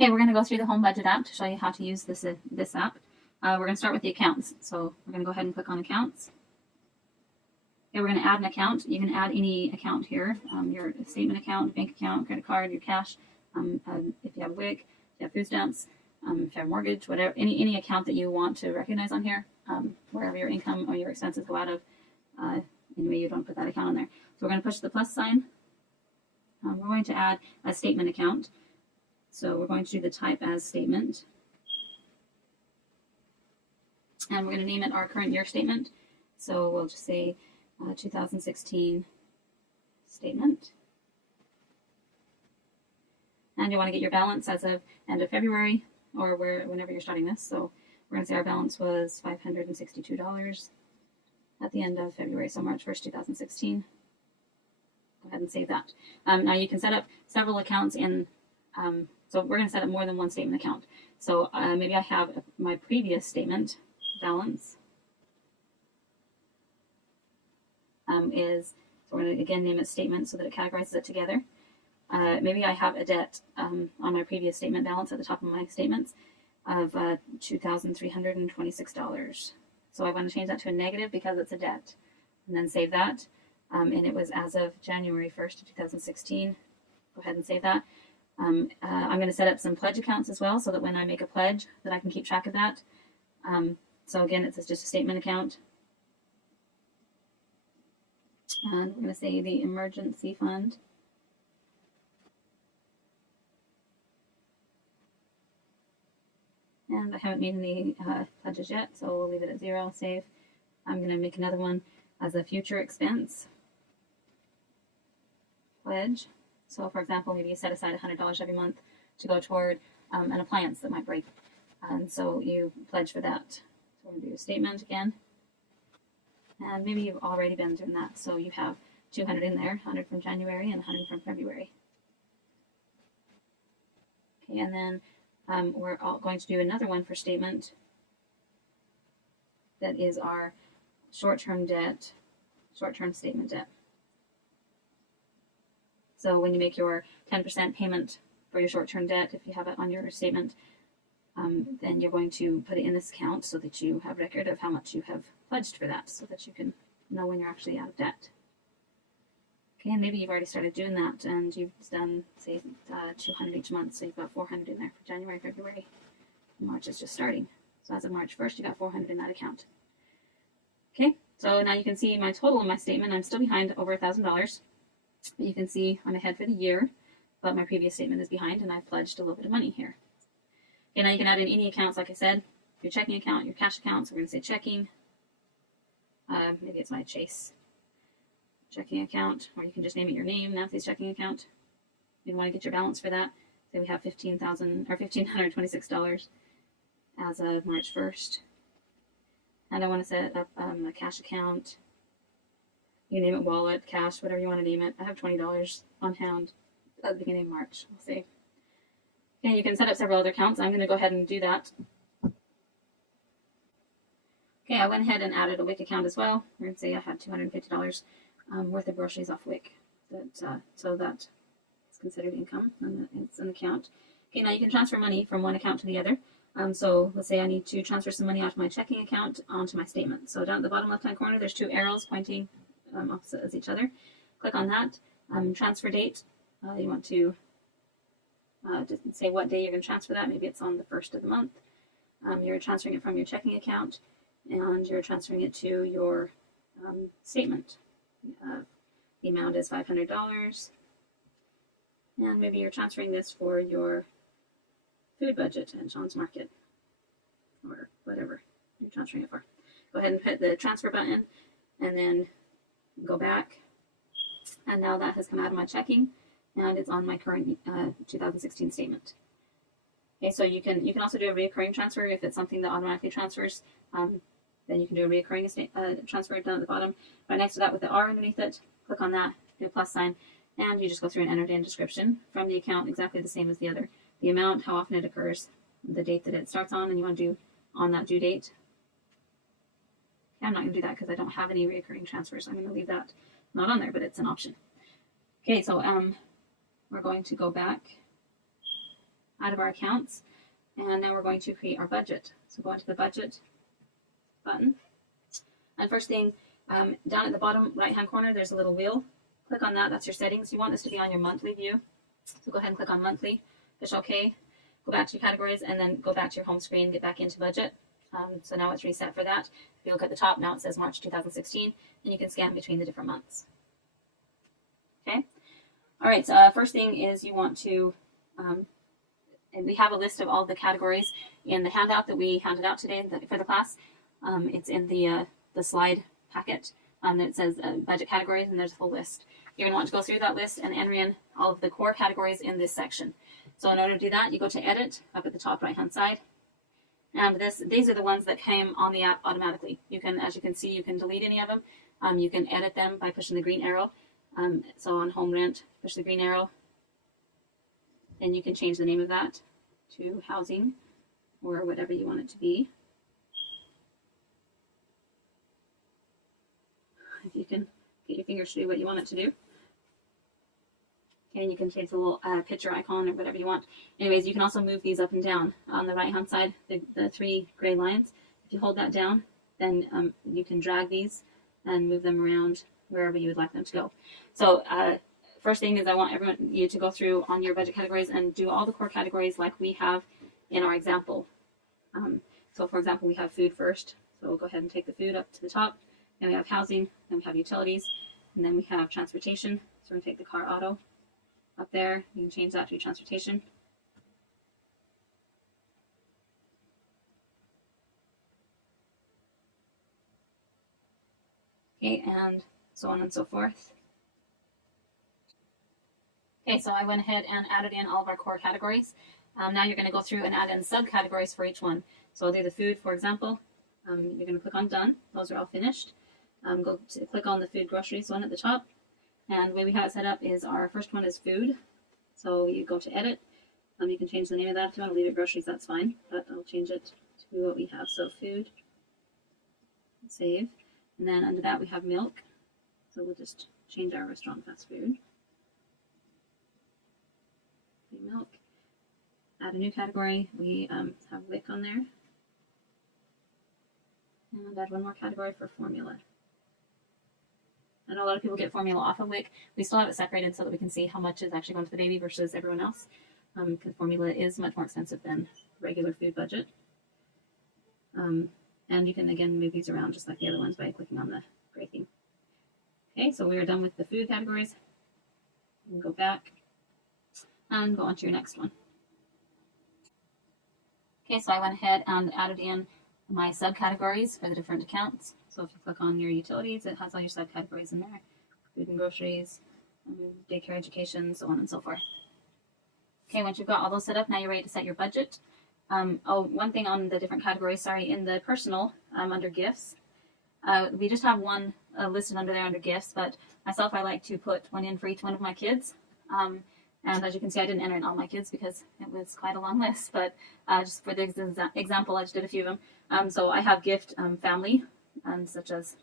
Okay, we're going to go through the Home Budget app to show you how to use this app. We're going to start with the accounts. So we're going to go ahead and click on accounts. Okay, we're going to add an account. You can add any account here, your statement account, bank account, credit card, your cash, if you have WIC, if you have food stamps, if you have mortgage, whatever, any account that you want to recognize on here, wherever your income or your expenses go out of. Anyway, you don't put that account on there. So we're going to push the plus sign. We're going to add a statement account. So we're going to do the type as statement. And we're going to name it our current year statement. So we'll just say 2016 statement. And you want to get your balance as of end of February or whenever you're starting this. So we're going to say our balance was $562 at the end of February, so March 1st, 2016. Go ahead and save that. Now you can set up several accounts in, so we're going to set up more than one statement account. So maybe I have my previous statement balance so we're going to again name it statement so that it categorizes it together. Maybe I have a debt on my previous statement balance at the top of my statements of $2,326. So I want to change that to a negative because it's a debt, and then save that. And it was as of January 1st, 2016. Go ahead and save that. I'm going to set up some pledge accounts as well so that when I make a pledge that I can keep track of that. So again, it's just a statement account. And we're going to say the emergency fund. And I haven't made any pledges yet, so we'll leave it at 0, save. I'm going to make another one as a future expense pledge. So for example, maybe you set aside $100 every month to go toward an appliance that might break. And so you pledge for that. So we're going to do a statement again. And maybe you've already been doing that. So you have 200 in there, 100 from January and 100 from February. Okay, and then we're going to do another one for statement that is our short-term debt, short-term statement debt. So when you make your 10% payment for your short-term debt, if you have it on your statement, then you're going to put it in this account so that you have record of how much you have pledged for that, so that you can know when you're actually out of debt. Okay, and maybe you've already started doing that and you've done, say, 200 each month, so you've got 400 in there for January, February. March is just starting. So as of March 1st, you got 400 in that account. Okay, so now you can see my total in my statement. I'm still behind over $1,000. But you can see I'm ahead for the year, but my previous statement is behind, and I've pledged a little bit of money here. Okay, now you can add in any accounts, like I said, your checking account, your cash account. So we're going to say checking. Maybe it's my Chase checking account, or you can just name it your name, Nancy's checking account. You want to get your balance for that. Say we have $1,526 as of March 1st. And I want to set up a cash account. You name it wallet, cash, whatever you want to name it. I have $20 on hand at the beginning of March. We'll see. Okay, you can set up several other accounts. I'm going to go ahead and do that. Okay, I went ahead and added a WIC account as well. We're going to say I had $250 worth of groceries off WIC. So that is considered income, and it's an account. Okay, now you can transfer money from one account to the other. So let's say I need to transfer some money out of my checking account onto my statement. So down at the bottom left-hand corner, there's two arrows pointing opposite as each other. Click on that. Transfer date. You want to just say what day you're going to transfer that. Maybe it's on the 1st of the month. You're transferring it from your checking account, and you're transferring it to your statement. The amount is $500. And maybe you're transferring this for your food budget at John's Market, or whatever you're transferring it for. Go ahead and hit the transfer button, and then go back. And now that has come out of my checking, and it's on my current 2016 statement. Okay, so you can also do a recurring transfer if it's something that automatically transfers. Then you can do a recurring transfer down at the bottom. Right next to that with the R underneath it, click on that, do a plus sign, and you just go through and enter in description from the account exactly the same as the other. The amount, how often it occurs, the date that it starts on, and you want to do on that due date. Okay, I'm not going to do that because I don't have any recurring transfers. I'm going to leave that not on there, but it's an option. Okay, so we're going to go back out of our accounts. And now we're going to create our budget. So go into the budget button. And first thing, down at the bottom right-hand corner, there's a little wheel. Click on that. That's your settings. You want this to be on your monthly view. So go ahead and click on monthly, push OK, go back to your categories, and then go back to your home screen, get back into budget. So now it's reset for that. If you look at the top, now it says March 2016, and you can scan between the different months. Okay. All right. So first thing is you want to, and we have a list of all the categories in the handout that we handed out today for the class. It's in the slide packet that says budget categories, and there's a full list. You're going to want to go through that list and enter in all of the core categories in this section. So in order to do that, you go to Edit up at the top right-hand side. And these are the ones that came on the app automatically. You can, as you can see, you can delete any of them. You can edit them by pushing the green arrow. So on home rent, push the green arrow. Then you can change the name of that to housing or whatever you want it to be. If you can get your fingers to do what you want it to do. Okay, and you can change the little picture icon or whatever you want. Anyways, you can also move these up and down. On the right-hand side, the three gray lines, if you hold that down, then you can drag these and move them around wherever you would like them to go. So first thing is I want you to go through on your budget categories and do all the core categories like we have in our example. So for example, we have food first. So we'll go ahead and take the food up to the top. Then we have housing, then we have utilities, and then we have transportation. So we're going to take the car auto up there. You can change that to transportation. Okay, and so on and so forth. Okay, so I went ahead and added in all of our core categories. Now you're going to go through and add in subcategories for each one. So I'll do the food, for example. You're going to click on Done. Those are all finished. Go to click on the food groceries one at the top. And the way we have it set up is our first one is food. So you go to Edit. You can change the name of that. If you want to leave it groceries, that's fine. But I'll change it to what we have. So food. Save. And then under that we have milk. So we'll just change our restaurant fast food. Okay, milk. Add a new category. We have WIC on there. And add one more category for formula. I know a lot of people get formula off of WIC. We still have it separated so that we can see how much is actually going to the baby versus everyone else. Because formula is much more expensive than regular food budget. And you can, again, move these around just like the other ones by clicking on the gray thing. Okay, so we are done with the food categories. You can go back and go on to your next one. Okay, so I went ahead and added in my subcategories for the different accounts. So if you click on your utilities, it has all your subcategories in there. Food and groceries, daycare education, so on and so forth. Okay, once you've got all those set up, now you're ready to set your budget. One thing on the different categories, in the personal, under gifts, we just have one listed under there under gifts, but myself, I like to put one in for each one of my kids. And as you can see, I didn't enter in all my kids because it was quite a long list, but just for the example, I just did a few of them. So I have gift family, such as,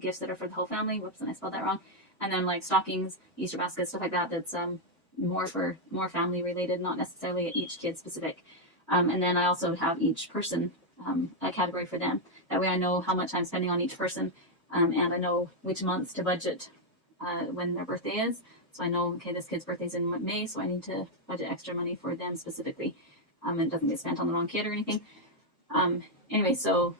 gifts that are for the whole family. Whoops, and I spelled that wrong. And then like stockings, Easter baskets, stuff like that, that's more family related, not necessarily each kid specific. And then I also have each person a category for them. That way I know how much I'm spending on each person, and I know which months to budget when their birthday is. So I know, okay, this kid's birthday's in May, so I need to budget extra money for them specifically. It doesn't get spent on the wrong kid or anything. Anyway, so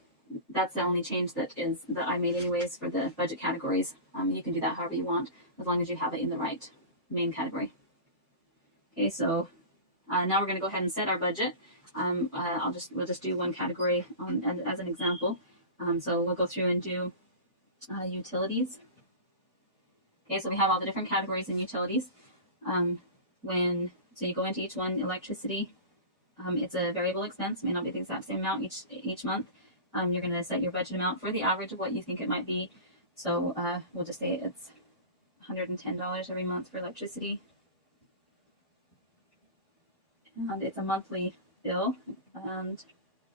that's the only change that I made anyways for the budget categories. You can do that however you want, as long as you have it in the right main category. Okay, so now we're going to go ahead and set our budget. We'll just do one category as an example. So we'll go through and do utilities. Okay, so we have all the different categories in utilities. So you go into each one, electricity. It's a variable expense, may not be the exact same amount each month. You're going to set your budget amount for the average of what you think it might be. So we'll just say it's $110 every month for electricity. And it's a monthly bill and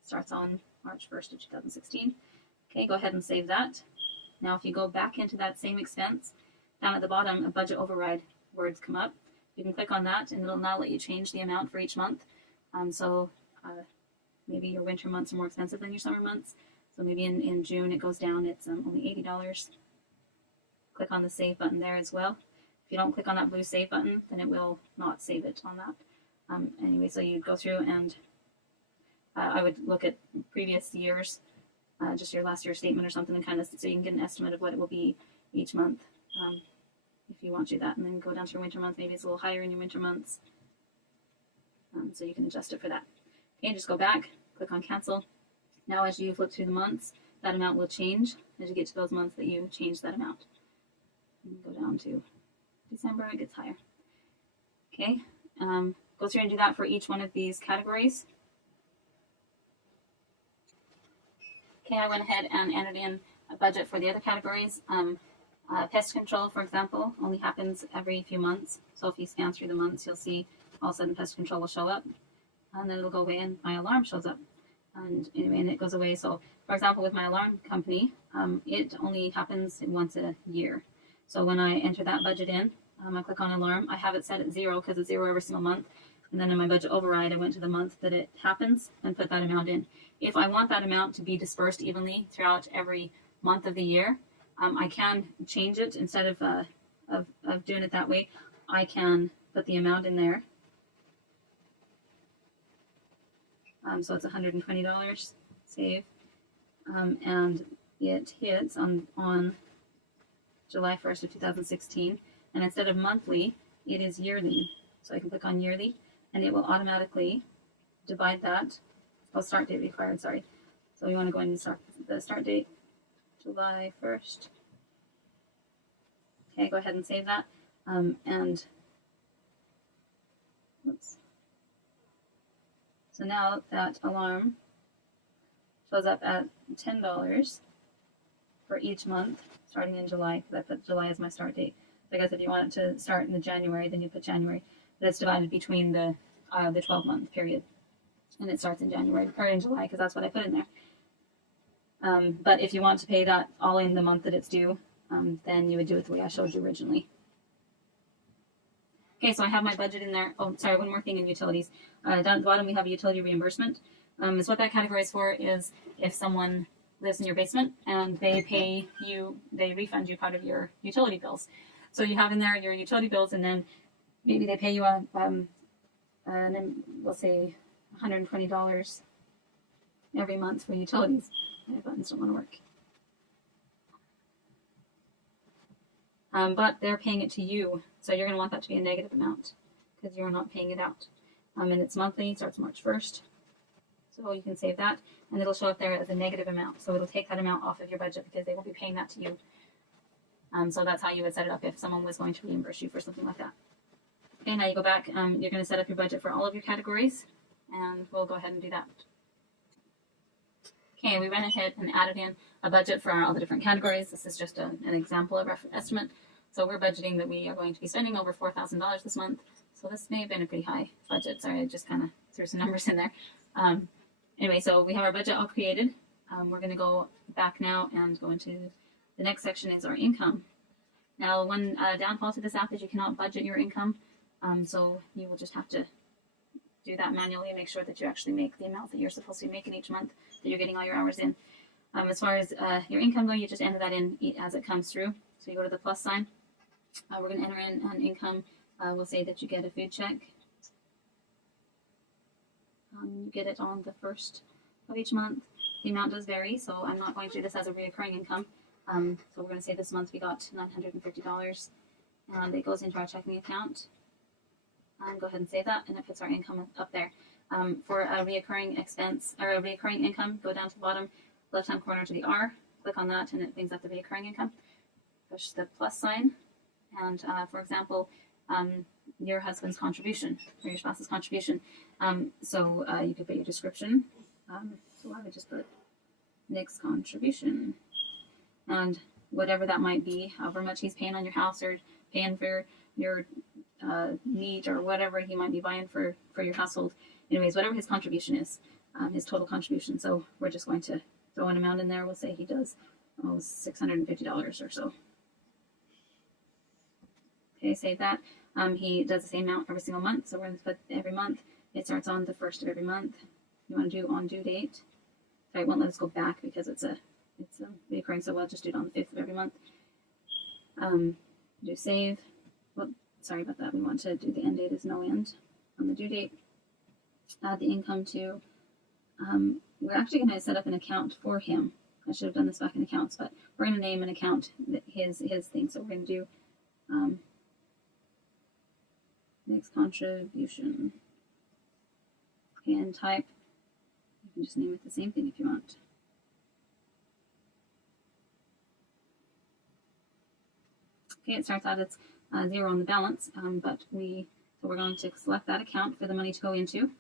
starts on March 1st of 2016. Okay, go ahead and save that. Now if you go back into that same expense, down at the bottom, a budget override words come up. You can click on that and it'll now let you change the amount for each month. So maybe your winter months are more expensive than your summer months. So maybe in June it goes down, it's only $80. Click on the save button there as well. If you don't click on that blue save button, then it will not save it on that. Anyway, so you'd go through and I would look at previous years, just your last year's statement or something, and kind of so you can get an estimate of what it will be each month if you want to do that. And then go down to your winter month. Maybe it's a little higher in your winter months. So you can adjust it for that. Okay, just go back, click on cancel. Now as you flip through the months, that amount will change as you get to those months that you change that amount. And go down to December, it gets higher. Okay, go through and do that for each one of these categories. Okay, I went ahead and entered in a budget for the other categories. Pest control, for example, only happens every few months. So if you scan through the months, you'll see all of a sudden pest control will show up. And then it'll go away and my alarm shows up. And anyway, and it goes away. So, for example, with my alarm company, it only happens once a year. So when I enter that budget in, I click on alarm. I have it set at 0 because it's 0 every single month. And then in my budget override, I went to the month that it happens and put that amount in. If I want that amount to be dispersed evenly throughout every month of the year, I can change it. Instead of doing it that way, I can put the amount in there. So it's $120, save, and it hits on July 1st of 2016, and instead of monthly, it is yearly. So I can click on yearly, and it will automatically divide that. Oh, start date required, sorry. So you want to go in and start the start date, July 1st. Okay, go ahead and save that, and whoops. So now that alarm shows up at $10 for each month, starting in July, because I put July as my start date. So I guess if you want it to start in the January, then you put January. But it's divided between the 12-month period, and it starts in January or in July because that's what I put in there. But if you want to pay that all in the month that it's due, then you would do it the way I showed you originally. Okay, so I have my budget in there. Oh, sorry, one more thing in utilities. Down at the bottom, we have a utility reimbursement. Is what that category is for is if someone lives in your basement and they pay you, they refund you part of your utility bills. So you have in there your utility bills, and then maybe they pay you and then we'll say $120 every month for utilities. My buttons don't want to work. But they're paying it to you, so you're going to want that to be a negative amount because you're not paying it out. And it's monthly, starts March 1st. So you can save that, and it'll show up there as a negative amount. So it'll take that amount off of your budget because they will be paying that to you. So that's how you would set it up if someone was going to reimburse you for something like that. Okay, now you go back, you're going to set up your budget for all of your categories, and we'll go ahead and do that. Okay, we went ahead and added in a budget for all the different categories. This is just an example of rough estimate. So we're budgeting that we are going to be spending over $4,000 this month. So this may have been a pretty high budget. Sorry, I just kind of threw some numbers in there. Anyway, so we have our budget all created. We're going to go back now and go into the next section is our income. Now, one downfall to this app is you cannot budget your income. So you will just have to do that manually and make sure that you actually make the amount that you're supposed to be making each month, that you're getting all your hours in. As far as your income, though, you just enter that in as it comes through. So you go to the plus sign. We're going to enter in an income. We'll say that you get a food check. You get it on the 1st of each month. The amount does vary, so I'm not going to do this as a recurring income. So we're going to say this month we got $950, and it goes into our checking account. Go ahead and save that, and it puts our income up there. For a recurring expense or a recurring income, go down to the bottom left-hand corner to the R, click on that, and it brings up the recurring income. Push the plus sign, and for example, your husband's contribution or your spouse's contribution. So you could put your description. So I would just put Nick's contribution, and whatever that might be, however much he's paying on your house or paying for your meat or whatever he might be buying for your household. Anyways, whatever his contribution is, his total contribution. So we're just going to throw an amount in there. We'll say he does $650 or so. Okay, save that. He does the same amount every single month, so we're going to put every month It starts on the 1st of every month. You want to do on due date. Sorry, it won't let us go back because it's a recurring, so we'll just do it on the 5th of every month. Do save. Well, sorry about that. We want to do the end date as no end on the due date. Add the income to. We're actually going to set up an account for him. I should have done this back in accounts, but we're going to name an account his thing. So we're going to do next contribution. Okay, and type. You can just name it the same thing if you want. Okay, it starts out it's 0 on the balance, but we're going to select that account for the money to go into,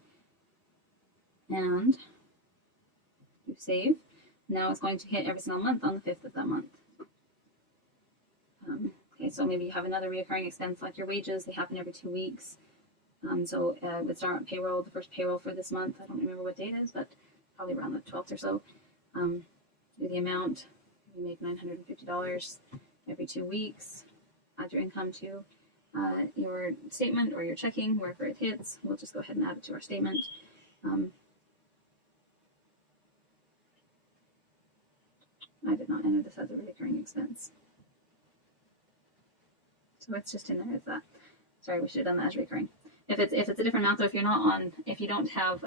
and do save. Now it's going to hit every single month on the 5th of that month. Okay, so maybe you have another recurring expense like your wages. They happen every 2 weeks. So it would start on payroll, the first payroll for this month. I don't remember what date it is, but probably around the 12th or so. Do the amount. You make $950 every 2 weeks. Add your income to your statement or your checking, wherever it hits. We'll just go ahead and add it to our statement. I did not enter this as a recurring expense. So it's just in there as that. Sorry, we should have done that as recurring. If it's a different amount, though, if you don't have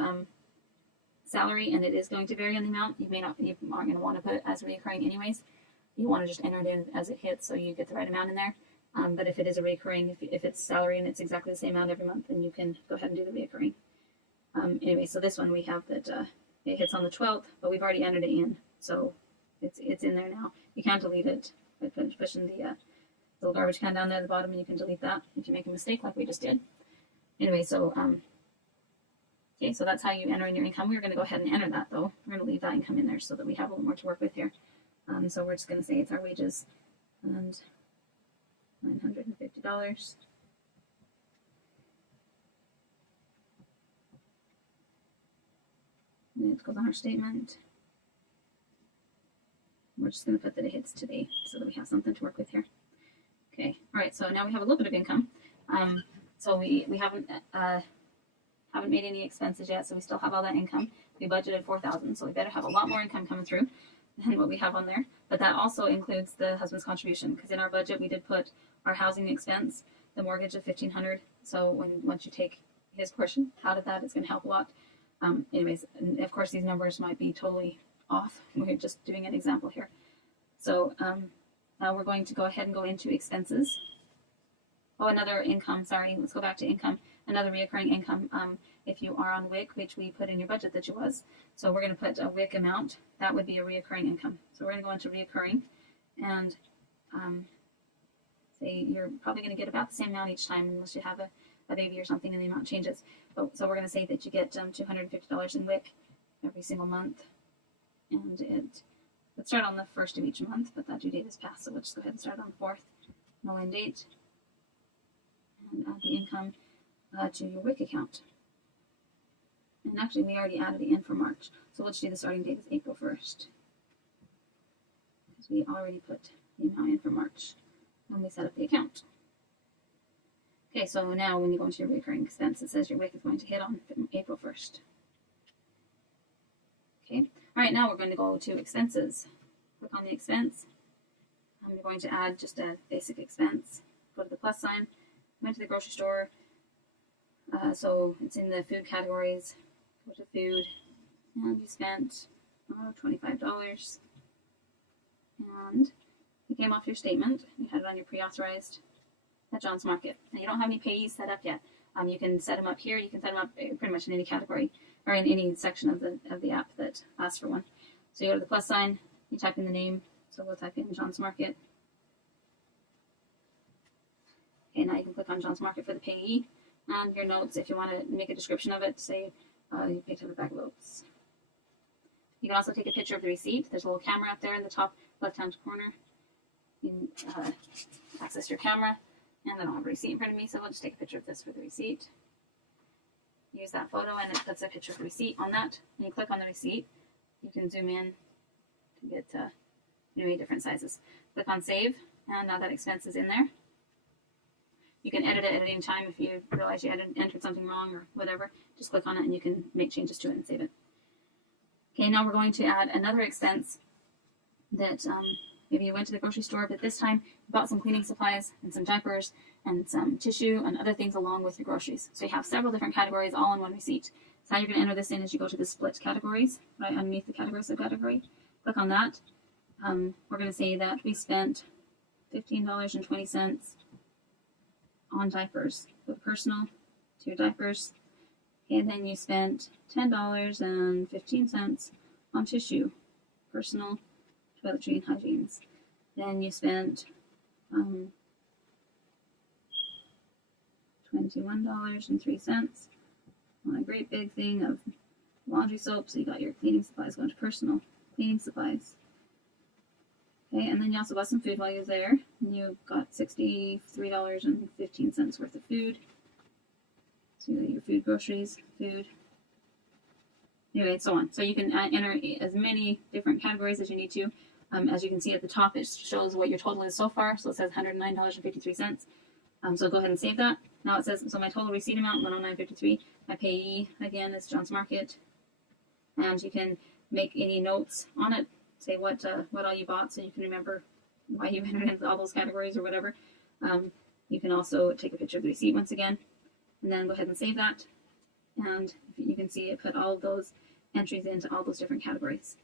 salary and it is going to vary on the amount, you aren't going to want to put it as recurring anyways. You want to just enter it in as it hits so you get the right amount in there. But if it is a recurring, if it's salary and it's exactly the same amount every month, then you can go ahead and do the recurring. Anyway, so this one we have that it hits on the 12th, but we've already entered it in, so it's in there now. You can't delete it by pushing the little garbage can down there at the bottom, and you can delete that if you make a mistake like we just did. Anyway, so okay, so that's how you enter in your income. We're going to go ahead and enter that, though. We're going to leave that income in there so that we have a little more to work with here. So we're just going to say it's our wages and $950. And it goes on our statement. We're just going to put that it hits today so that we have something to work with here. Okay, all right, so now we have a little bit of income. So we haven't made any expenses yet, so we still have all that income. We budgeted $4,000, so we better have a lot more income coming through than what we have on there. But that also includes the husband's contribution, because in our budget we did put our housing expense, the mortgage of $1,500. So once you take his portion out of that, it's going to help a lot. Anyways, and of course these numbers might be totally off. We're just doing an example here. So now we're going to go ahead and go into expenses. Oh, another income, sorry, let's go back to income. Another reoccurring income, if you are on WIC, which we put in your budget that you was. So we're going to put a WIC amount. That would be a reoccurring income. So we're going to go into reoccurring, and say you're probably going to get about the same amount each time unless you have a baby or something and the amount changes. So we're going to say that you get $250 in WIC every single month. And it would start on the 1st of each month, but that due date is passed, so we'll just go ahead and start on the 4th. No end date. And add the income to your WIC account. And actually, we already added it in for March, so we'll just do the starting date as April 1st. Because we already put the amount in for March when we set up the account. Okay, so now when you go into your recurring expense, it says your WIC is going to hit on April 1st. Okay, all right, now we're going to go to expenses. Click on the expense. I'm going to add just a basic expense. Go to the plus sign. Went to the grocery store. So it's in the food categories. Go to food. And you spent $25. And you came off your statement. You had it on your pre-authorized at John's Market. Now you don't have any payees set up yet. You can set them up here. You can set them up pretty much in any category or in any section of the app that asks for one. So you go to the plus sign. You type in the name. So we'll type in John's Market. Okay, now you can click on John's Market for the payee. And your notes, if you want to make a description of it, say you picked up a bag of oats. You can also take a picture of the receipt. There's a little camera up there in the top left-hand corner. You can access your camera. And I don't have a receipt in front of me, so I'll just take a picture of this for the receipt. Use that photo, and it puts a picture of the receipt on that. When you click on the receipt, you can zoom in to get many different sizes. Click on Save, and now that expense is in there. You can edit it at any time if you realize you entered something wrong or whatever. Just click on it and you can make changes to it and save it. Okay, now we're going to add another expense that maybe you went to the grocery store, but this time you bought some cleaning supplies and some diapers and some tissue and other things along with your groceries. So you have several different categories all in one receipt. So how you're going to enter this in is you go to the split categories, right underneath the category subcategory. Click on that. We're going to say that we spent $15.20 on diapers. Go to personal, to your diapers. And then you spent $10.15 on tissue, personal, toiletry, and hygienes. Then you spent $21.03 on a great big thing of laundry soap. So you got your cleaning supplies going to personal, cleaning supplies. Okay, and then you also bought some food while you were there. And you got $63.15 worth of food. So you got your food, groceries, food. Anyway, so on. So you can enter as many different categories as you need to. As you can see at the top, it shows what your total is so far. So it says $109.53. So go ahead and save that. Now it says, so my total receipt amount, $109.53. My payee, again, is John's Market. And you can make any notes on it. Say what all you bought so you can remember why you entered into all those categories or whatever. You can also take a picture of the receipt once again. And then go ahead and save that. And you can see it put all of those entries into all those different categories.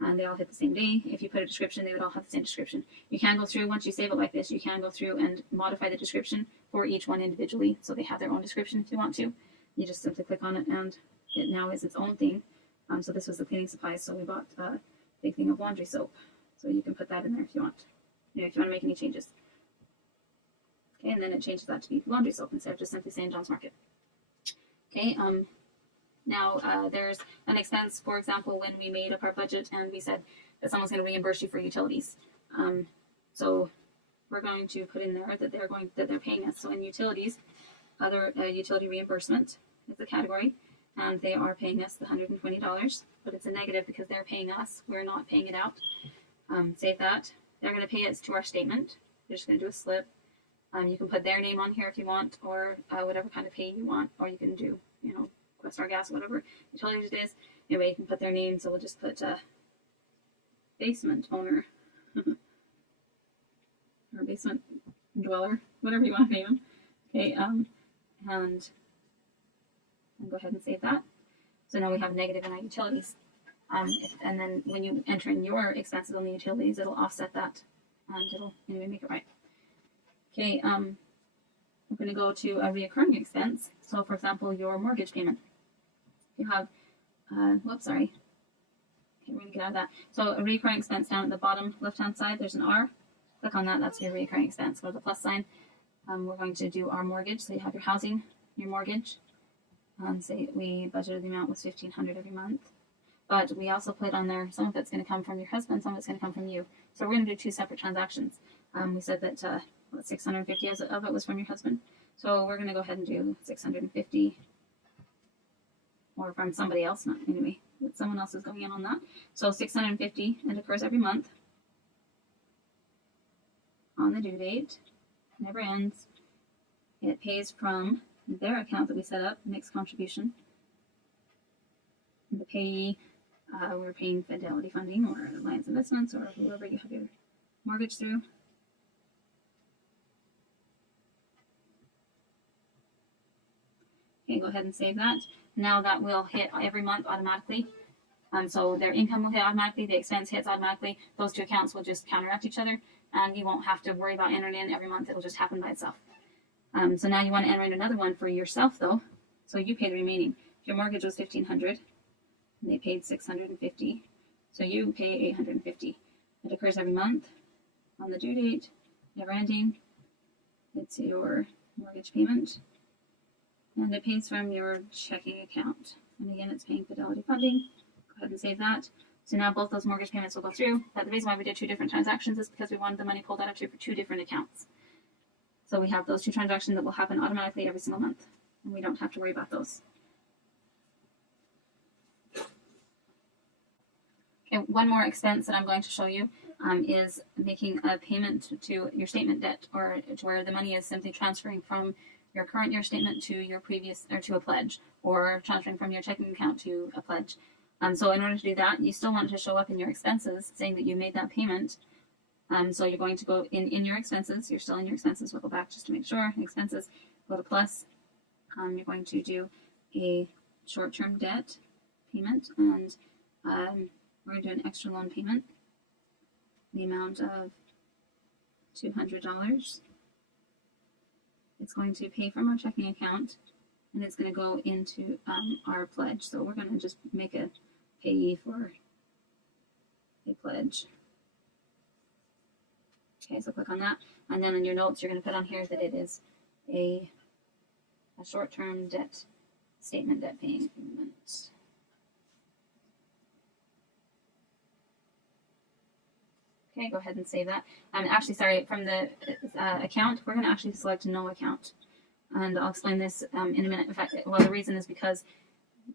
And they all hit the same day. If you put a description, they would all have the same description. You can go through, once you save it like this, you can go through and modify the description for each one individually. So they have their own description if you want to. You just simply click on it and it now is its own thing. So this was the cleaning supplies. So we bought a big thing of laundry soap. So you can put that in there if you want. If you want to make any changes. Okay, and then it changes that to be laundry soap instead of just simply saying John's Market. Okay, now there's an expense, for example, when we made up our budget and we said that someone's going to reimburse you for utilities. So we're going to put in there that they're paying us. So in utilities, other utility reimbursement is the category, and they are paying us the $120, but it's a negative because they're paying us. We're not paying it out. Save that. They're going to pay us to our statement. They're just going to do a slip. You can put their name on here if you want, or whatever kind of pay you want, or you can do, Questar Gas, whatever utilities it is. Anyway, you can put their name, so we'll just put basement owner, or basement dweller, whatever you want to name them. Okay, and go ahead and save that. So now we have negative in our utilities. And then when you enter in your expenses on the utilities, it'll offset that, and it'll make it right. Okay, we're going to go to a reoccurring expense. So, for example, your mortgage payment. You have, okay, we're going to get out of that. So, a recurring expense down at the bottom left-hand side, there's an R. Click on that, that's your recurring expense. Go to the plus sign. We're going to do our mortgage. So, you have your housing, your mortgage. Say we budgeted the amount was $1,500 every month. But we also put on there, some of it's going to come from your husband, some of it's going to come from you. So, we're going to do two separate transactions. We said that 650 of it was from your husband. So we're going to go ahead and do 650, or from somebody else, not anyway, but someone else is going in on that. So 650, it occurs every month on the due date, never ends. It pays from their account that we set up, makes contribution. The payee, we're paying Fidelity Funding or Alliance Investments or whoever you have your mortgage through. Okay, go ahead and save that. Now that will hit every month automatically. So their income will hit automatically, the expense hits automatically. Those two accounts will just counteract each other, and you won't have to worry about entering in every month. It'll just happen by itself. So now you want to enter in another one for yourself, though. So you pay the remaining. If your mortgage was $1,500, and they paid $650, so you pay $850. It occurs every month on the due date, never ending. It's your mortgage payment. And it pays from your checking account. And again, it's paying Fidelity Funding. Go ahead and save that. So now both those mortgage payments will go through. But the reason why we did two different transactions is because we wanted the money pulled out of two different accounts. So we have those two transactions that will happen automatically every single month. And we don't have to worry about those. Okay, one more expense that I'm going to show you is making a payment to your statement debt, or to where the money is simply transferring from your current year statement to your previous, or to a pledge, or transferring from your checking account to a pledge. So in order to do that, you still want it to show up in your expenses saying that you made that payment. So you're going to go in your expenses. You're still in your expenses. We'll go back just to make sure. Expenses, go to plus. You're going to do a short-term debt payment, and we're going to do an extra loan payment, the amount of $200. It's going to pay from our checking account, and it's going to go into our pledge. So we're going to just make a payee for a pledge. Okay, so click on that, and then in your notes, you're going to put on here that it is a short-term debt statement debt payment. Okay, go ahead and save that. Actually, sorry, from the account, we're going to actually select no account. And I'll explain this in a minute. In fact, well, the reason is because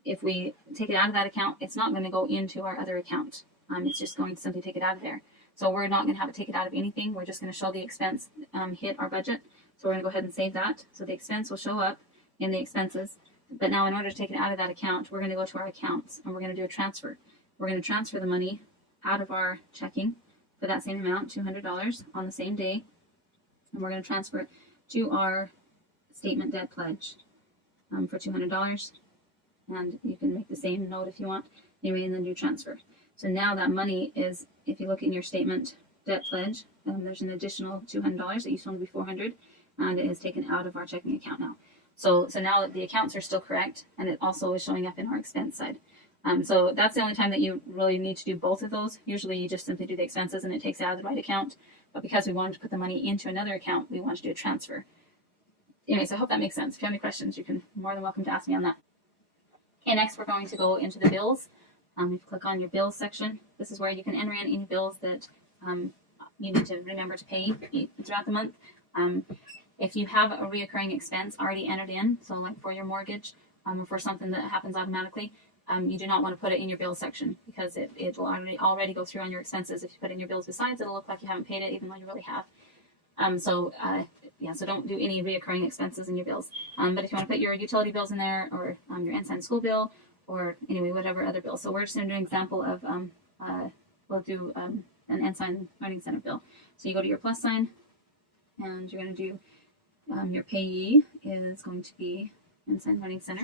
if we take it out of that account, it's not going to go into our other account. It's just going to simply take it out of there. So we're not going to have it take it out of anything. We're just going to show the expense hit our budget. So we're going to go ahead and save that. So the expense will show up in the expenses. But now in order to take it out of that account, we're going to go to our accounts, and we're going to do a transfer. We're going to transfer the money out of our checking for that same amount, $200, on the same day. And we're going to transfer it to our statement debt pledge for $200. And you can make the same note if you want. Anyway, and then do transfer. So now that money is, if you look in your statement debt pledge, there's an additional $200 that used to only be $400, and it is taken out of our checking account now. So now the accounts are still correct, and it also is showing up in our expense side. So that's the only time that you really need to do both of those. Usually you just simply do the expenses and it takes it out of the right account. But because we wanted to put the money into another account, we want to do a transfer. Anyway, so I hope that makes sense. If you have any questions, you can more than welcome to ask me on that. Okay, next we're going to go into the bills. If you click on your bills section, this is where you can enter in any bills that you need to remember to pay throughout the month. If you have a reoccurring expense already entered in, so like for your mortgage or for something that happens automatically, you do not want to put it in your bills section because it will already go through on your expenses. If you put in your bills besides, it'll look like you haven't paid it even though you really have. So don't do any reoccurring expenses in your bills. But if you want to put your utility bills in there, or your Ensign school bill, or anyway, whatever other bill. So we're just going to do an example of, we'll do an Ensign Learning Center bill. So you go to your plus sign, and you're going to do, your payee is going to be Ensign Learning Center.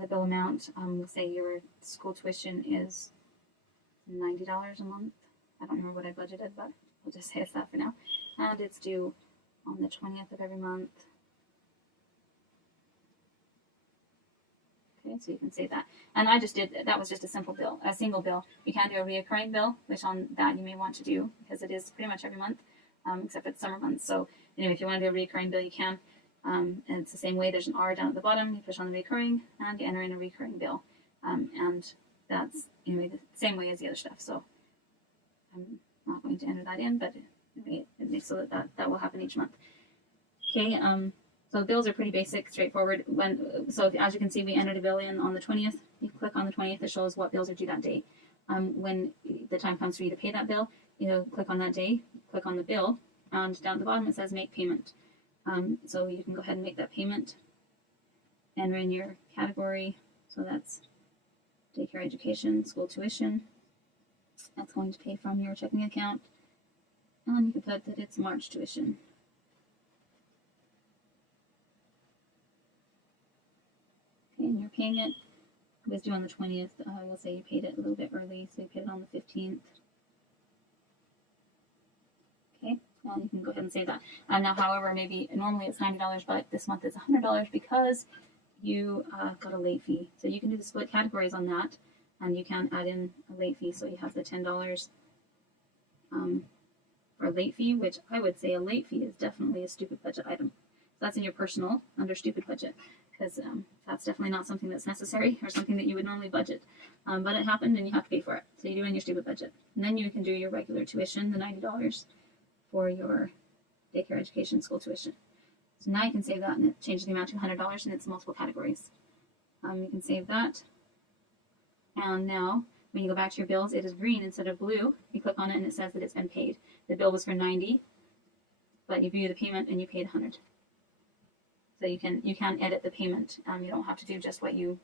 The bill amount, we'll say your school tuition is $90 a month. I don't remember what I budgeted, but we'll just say it's that for now. And it's due on the 20th of every month. Okay, so you can save that. And I just did, that was just a simple bill, a single bill. You can do a reoccurring bill, which on that you may want to do because it is pretty much every month, except for the summer months. So anyway, if you want to do a reoccurring bill, you can. And it's the same way. There's an R down at the bottom. You push on the recurring, and you enter in a recurring bill. And that's anyway the same way as the other stuff. So I'm not going to enter that in, but it makes so that will happen each month. Okay. So bills are pretty basic, straightforward. As you can see, we entered a bill in on the 20th. You click on the 20th. It shows what bills are due that day. When the time comes for you to pay that bill, click on that day, click on the bill, and down at the bottom it says make payment. So you can go ahead and make that payment, enter in your category. So that's daycare education, school tuition. That's going to pay from your checking account. And you can put that it's March tuition. Okay, and you're paying it. It was due on the 20th. We'll say you paid it a little bit early, so you paid it on the 15th. Okay. And you can go ahead and save that. Now, however, maybe normally it's $90, but this month it's $100 because you got a late fee. So you can do the split categories on that, and you can add in a late fee. So you have the $10 for a late fee, which I would say a late fee is definitely a stupid budget item. So that's in your personal under stupid budget, because that's definitely not something that's necessary or something that you would normally budget. But it happened and you have to pay for it. So you do in your stupid budget. And then you can do your regular tuition, the $90. For your daycare education school tuition. So now you can save that, and it changes the amount to $100, and it's multiple categories. You can save that. And now, when you go back to your bills, it is green instead of blue. You click on it and it says that it's been paid. The bill was for 90, but you view the payment and you paid 100. So you can edit the payment. You don't have to do just what you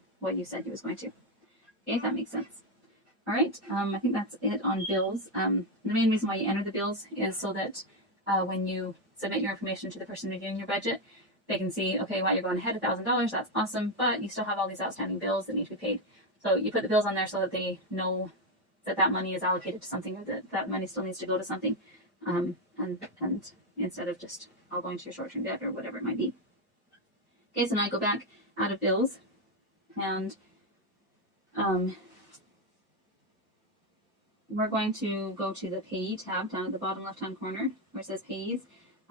said you was going to. Okay, if that makes sense. All right, I think that's it on bills. The main reason why you enter the bills is so that when you submit your information to the person reviewing your budget, they can see, okay, wow, you're going ahead $1,000. That's awesome, but you still have all these outstanding bills that need to be paid. So you put the bills on there so that they know that that money is allocated to something, or that that money still needs to go to something, and instead of just all going to your short-term debt or whatever it might be. Okay, so now I go back out of bills, and we're going to go to the Payee tab down at the bottom left-hand corner where it says Payees.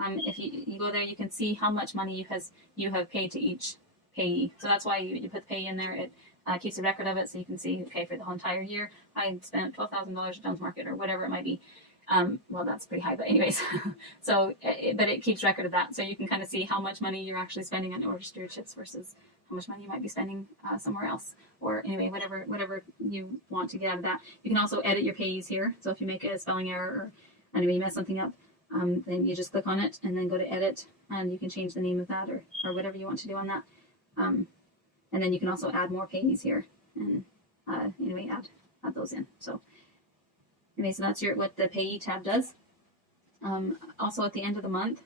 If you go there, you can see how much money you have paid to each payee. So that's why you put the payee in there. It keeps a record of it, so you can see, okay, for the whole entire year, I spent $12,000 at Jones Market or whatever it might be. Well, that's pretty high, but anyways. So, but it keeps record of that, so you can kind of see how much money you're actually spending on order steerships versus how much money you might be spending somewhere else, or anyway, whatever you want to get out of that. You can also edit your payees here. So if you make a spelling error or anyway you mess something up, then you just click on it and then go to edit, and you can change the name of that or whatever you want to do on that. And then you can also add more payees here, and anyway, add those in. So anyway, so that's what the Payee tab does. Also at the end of the month,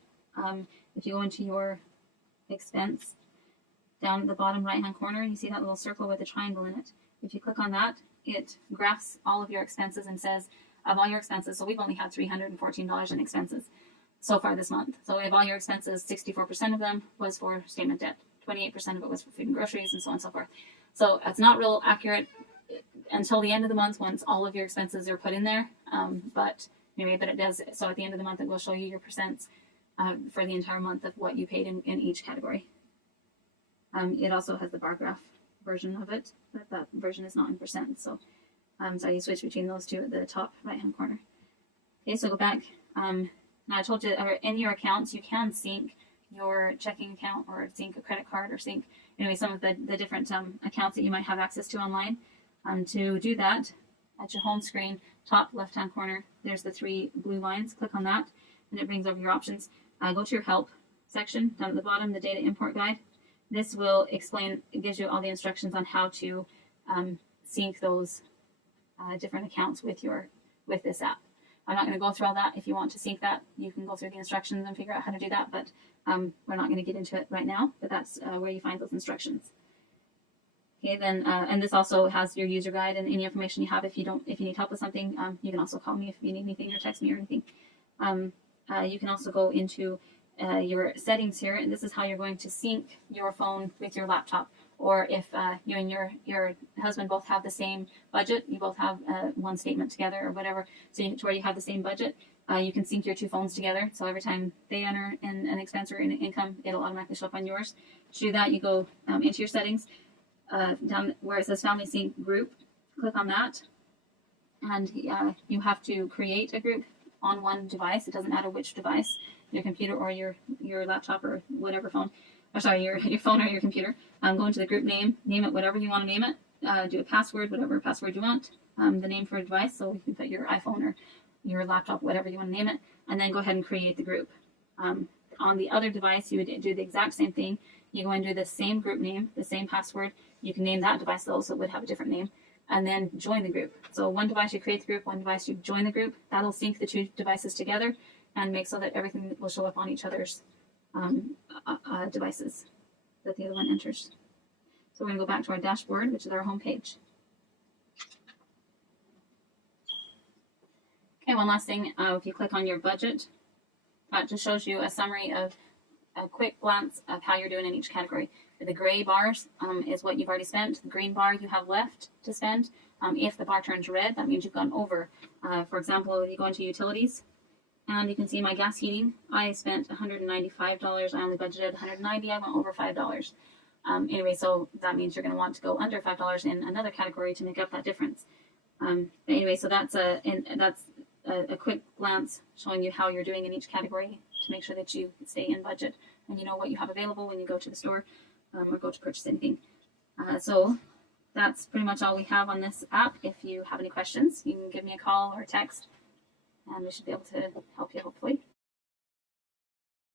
if you go into your expense, down at the bottom right-hand corner, you see that little circle with a triangle in it. If you click on that, it graphs all of your expenses and says, of all your expenses, so we've only had $314 in expenses so far this month. So of all your expenses, 64% of them was for statement debt. 28% of it was for food and groceries, and so on and so forth. So it's not real accurate until the end of the month once all of your expenses are put in there. But anyway, but it does. So at the end of the month, it will show you your percents for the entire month of what you paid in each category. It also has the bar graph version of it, but that version is not in percent. So, so you switch between those two at the top right-hand corner. Okay, so go back. Now I told you, in your accounts, you can sync your checking account or sync a credit card or sync anyway some of the different accounts that you might have access to online. To do that, at your home screen, top left-hand corner, there's the 3 blue lines. Click on that, and it brings over your options. Go to your help section down at the bottom, the data import guide. This will explain, it gives you all the instructions on how to sync those different accounts with this app. I'm not going to go through all that. If you want to sync that, you can go through the instructions and figure out how to do that, but we're not going to get into it right now, but that's where you find those instructions. Okay, then, and this also has your user guide and any information you have. If you need help with something, you can also call me if you need anything, or text me or anything. You can also go into your settings here, and this is how you're going to sync your phone with your laptop. Or if you and your husband both have the same budget, you both have one statement together or whatever, so to where you have the same budget, you can sync your 2 phones together. So every time they enter in an expense or an income, it'll automatically show up on yours. To do that, you go into your settings, down where it says Family Sync Group. Click on that, and you have to create a group on one device. It doesn't matter which device, your computer or your laptop or whatever phone. Or sorry, your phone or your computer. Go into the group name it whatever you want to name it. Do a password, whatever password you want. The name for a device, so you can put your iPhone or your laptop, whatever you want to name it, and then go ahead and create the group. On the other device, you would do the exact same thing. You go and do the same group name, the same password. You can name that device though, so it would have a different name, and then join the group. So one device you create the group, one device you join the group. That'll sync the 2 devices together and make so that everything will show up on each other's devices that the other one enters. So we're going to go back to our dashboard, which is our home page. Okay, one last thing. If you click on your budget, that just shows you a summary of a quick glance of how you're doing in each category. The gray bars is what you've already spent. The green bar you have left to spend. If the bar turns red, that means you've gone over. For example, you go into utilities, and you can see my gas heating. I spent $195. I only budgeted $190. I went over $5. Anyway, so that means you're going to want to go under $5 in another category to make up that difference. Anyway, so that's a quick glance showing you how you're doing in each category to make sure that you stay in budget and you know what you have available when you go to the store or go to purchase anything. So that's pretty much all we have on this app. If you have any questions, you can give me a call or a text, and we should be able to